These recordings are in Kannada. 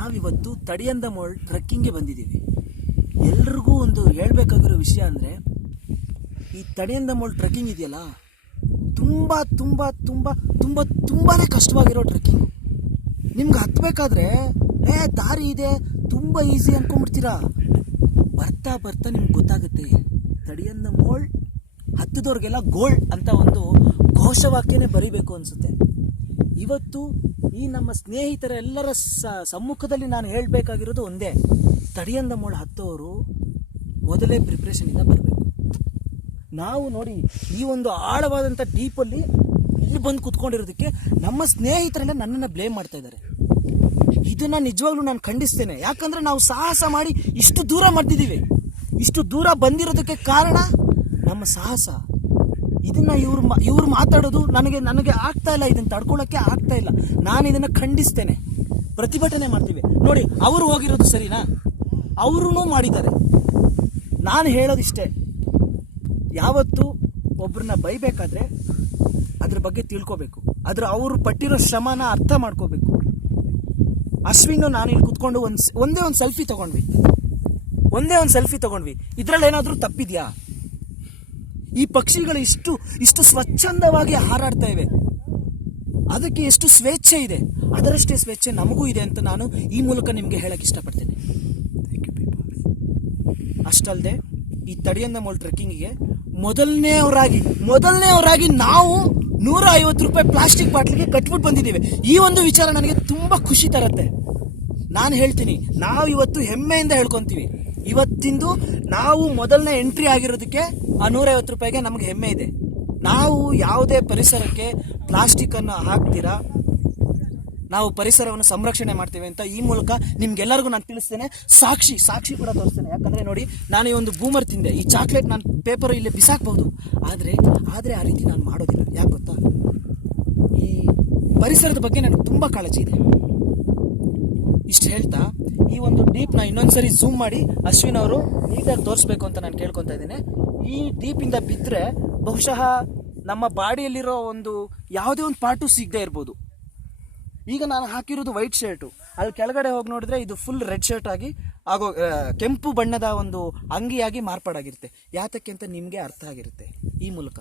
ನಾವಿವತ್ತು ತಡಿಯಂದಮೋಳ್ ಟ್ರೆಕ್ಕಿಂಗ್ಗೆ ಬಂದಿದ್ದೀವಿ. ಎಲ್ರಿಗೂ ಒಂದು ಹೇಳ್ಬೇಕಾಗಿರೋ ವಿಷಯ ಅಂದರೆ, ಈ ತಡಿಯಂದಮೋಳ್ ಟ್ರೆಕ್ಕಿಂಗ್ ಇದೆಯಲ್ಲ, ತುಂಬ ತುಂಬ ತುಂಬ ತುಂಬ ತುಂಬಾ ಕಷ್ಟವಾಗಿರೋ ಟ್ರೆಕ್ಕಿಂಗು. ನಿಮ್ಗೆ ಹತ್ತಬೇಕಾದ್ರೆ ದಾರಿ ಇದೆ, ತುಂಬ ಈಸಿ ಅಂದ್ಕೊಂಡ್ಬಿಡ್ತೀರಾ. ಬರ್ತಾ ಬರ್ತಾ ನಿಮ್ಗೆ ಗೊತ್ತಾಗುತ್ತೆ, ತಡಿಯಂದಮೋಳ್ ಹತ್ತದವ್ರಿಗೆಲ್ಲ ಗೋಲ್ಡ್ ಅಂತ ಒಂದು ಘೋಷವಾಕ್ಯನೇ ಬರಿಬೇಕು ಅನಿಸುತ್ತೆ. ಇವತ್ತು ಈ ನಮ್ಮ ಸ್ನೇಹಿತರ ಎಲ್ಲರ ಸಮ್ಮುಖದಲ್ಲಿ ನಾನು ಹೇಳಬೇಕಾಗಿರೋದು ಒಂದೇ, ತಡಿಯಂದಮೋಳ್ ಹತ್ತೋರು ಮೊದಲೇ ಪ್ರಿಪ್ರೇಷನಿಂದ ಬರಬೇಕು. ನಾವು ನೋಡಿ, ಈ ಒಂದು ಆಳವಾದಂಥ ಡೀಪಲ್ಲಿ ಇಲ್ಲಿ ಬಂದು ಕುತ್ಕೊಂಡಿರೋದಕ್ಕೆ ನಮ್ಮ ಸ್ನೇಹಿತರೆಲ್ಲ ನನ್ನನ್ನು ಬ್ಲೇಮ್ ಮಾಡ್ತಾ ಇದ್ದಾರೆ. ಇದನ್ನು ನಿಜವಾಗ್ಲೂ ನಾನು ಖಂಡಿಸ್ತೇನೆ. ಯಾಕಂದರೆ ನಾವು ಸಾಹಸ ಮಾಡಿ ಇಷ್ಟು ದೂರ ಮಾಡ್ತಿದ್ದೀವಿ. ಇಷ್ಟು ದೂರ ಬಂದಿರೋದಕ್ಕೆ ಕಾರಣ ನಮ್ಮ ಸಾಹಸ. ಇದನ್ನು ಇವ್ರು ಮಾತಾಡೋದು ನನಗೆ ಆಗ್ತಾ ಇಲ್ಲ, ಇದನ್ನು ತಡ್ಕೊಳ್ಳೋಕ್ಕೆ ಆಗ್ತಾ ಇಲ್ಲ. ನಾನು ಇದನ್ನು ಖಂಡಿಸ್ತೇನೆ, ಪ್ರತಿಭಟನೆ ಮಾಡ್ತೀವಿ. ನೋಡಿ, ಅವರು ಹೋಗಿರೋದು ಸರಿನಾ? ಅವರೂ ಮಾಡಿದ್ದಾರೆ. ನಾನು ಹೇಳೋದಿಷ್ಟೇ, ಯಾವತ್ತು ಒಬ್ಬರನ್ನ ಬೈಬೇಕಾದ್ರೆ ಅದ್ರ ಬಗ್ಗೆ ತಿಳ್ಕೊಬೇಕು, ಅವರು ಪಟ್ಟಿರೋ ಶ್ರಮನ ಅರ್ಥ ಮಾಡ್ಕೋಬೇಕು. ಅಶ್ವಿನ್ ನಾನು ಇಲ್ಲಿ ಕುತ್ಕೊಂಡು ಒಂದೇ ಒಂದು ಸೆಲ್ಫಿ ತಗೊಂಡ್ವಿ. ಇದರಲ್ಲಿ ಏನಾದರೂ ತಪ್ಪಿದ್ಯಾ? ಈ ಪಕ್ಷಿಗಳು ಇಷ್ಟು ಸ್ವಚ್ಛಂದವಾಗಿ ಹಾರಾಡ್ತಾ ಇವೆ, ಅದಕ್ಕೆ ಎಷ್ಟು ಸ್ವೇಚ್ಛೆ ಇದೆ, ಅದರಷ್ಟೇ ಸ್ವೇಚ್ಛೆ ನಮಗೂ ಇದೆ ಅಂತ ನಾನು ಈ ಮೂಲಕ ನಿಮಗೆ ಹೇಳಕ್ಕೆ ಇಷ್ಟಪಡ್ತೇನೆ. ಅಷ್ಟಲ್ಲದೆ ಈ ತಡಿಯಂದಮೋಳ್ ಟ್ರೆಕ್ಕಿಂಗಿಗೆ ಮೊದಲನೇವರಾಗಿ ನಾವು 150 ರೂಪಾಯಿ ಪ್ಲಾಸ್ಟಿಕ್ ಬಾಟ್ಲಿಗೆ ಕಟ್ಬಿಟ್ಟು ಬಂದಿದ್ದೀವಿ. ಈ ಒಂದು ವಿಚಾರ ನನಗೆ ತುಂಬ ಖುಷಿ ತರುತ್ತೆ. ನಾನು ಹೇಳ್ತೀನಿ, ನಾವು ಇವತ್ತು ಹೆಮ್ಮೆಯಿಂದ ಹೇಳ್ಕೊತೀವಿ, ಇವತ್ತಿಂದು ನಾವು ಮೊದಲನೇ ಎಂಟ್ರಿ ಆಗಿರೋದಕ್ಕೆ ಆ 150 ರೂಪಾಯಿಗೆ ನಮಗೆ ಹೆಮ್ಮೆ ಇದೆ. ನಾವು ಯಾವುದೇ ಪರಿಸರಕ್ಕೆ ಪ್ಲಾಸ್ಟಿಕ್ಕನ್ನು ಹಾಕ್ತೀರಾ, ನಾವು ಪರಿಸರವನ್ನು ಸಂರಕ್ಷಣೆ ಮಾಡ್ತೇವೆ ಅಂತ ಈ ಮೂಲಕ ನಿಮ್ಗೆಲ್ಲರಿಗೂ ನಾನು ತಿಳಿಸ್ತೇನೆ. ಸಾಕ್ಷಿ ಕೂಡ ತೋರಿಸ್ತೇನೆ. ಯಾಕಂದರೆ ನೋಡಿ, ನಾನು ಈ ಒಂದು ಬೂಮರ್ ತಿಂದೆ, ಈ ಚಾಕ್ಲೇಟ್ ನಾನು ಪೇಪರ್ ಇಲ್ಲಿ ಬಿಸಾಕ್ಬಹುದು, ಆದರೆ ಆ ರೀತಿ ನಾನು ಮಾಡೋದಿಲ್ಲ. ಯಾಕೆ ಗೊತ್ತಾ? ಈ ಪರಿಸರದ ಬಗ್ಗೆ ನನಗೆ ತುಂಬ ಕಾಳಜಿ ಇದೆ. ಇಷ್ಟು ಹೇಳ್ತಾ ಈ ಒಂದು ಡೀಪ್ನ ಇನ್ನೊಂದ್ಸರಿ ಝೂಮ್ ಮಾಡಿ ಅಶ್ವಿನ್ ಅವರು ನೀಟಾಗಿ ತೋರಿಸ್ಬೇಕು ಅಂತ ನಾನು ಕೇಳ್ಕೊತಾ ಇದ್ದೇನೆ. ಈ ಡೀಪಿಂದ ಬಿದ್ದರೆ ಬಹುಶಃ ನಮ್ಮ ಬಾಡಿಯಲ್ಲಿರೋ ಯಾವುದೇ ಒಂದು ಪಾರ್ಟು ಸಿಗದೆ ಇರ್ಬೋದು. ಈಗ ನಾನು ಹಾಕಿರೋದು ವೈಟ್ ಶರ್ಟು, ಅಲ್ಲಿ ಕೆಳಗಡೆ ಹೋಗಿ ನೋಡಿದ್ರೆ ಇದು ಫುಲ್ ರೆಡ್ ಶರ್ಟ್ ಆಗಿ ಕೆಂಪು ಬಣ್ಣದ ಒಂದು ಅಂಗಿಯಾಗಿ ಮಾರ್ಪಾಡಾಗಿರುತ್ತೆ. ಯಾತಕ್ಕೆ ಅಂತ ನಿಮಗೆ ಅರ್ಥ ಆಗಿರುತ್ತೆ ಈ ಮೂಲಕ.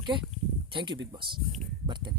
Okay, thank you big boss. ಬರ್ತೇನೆ.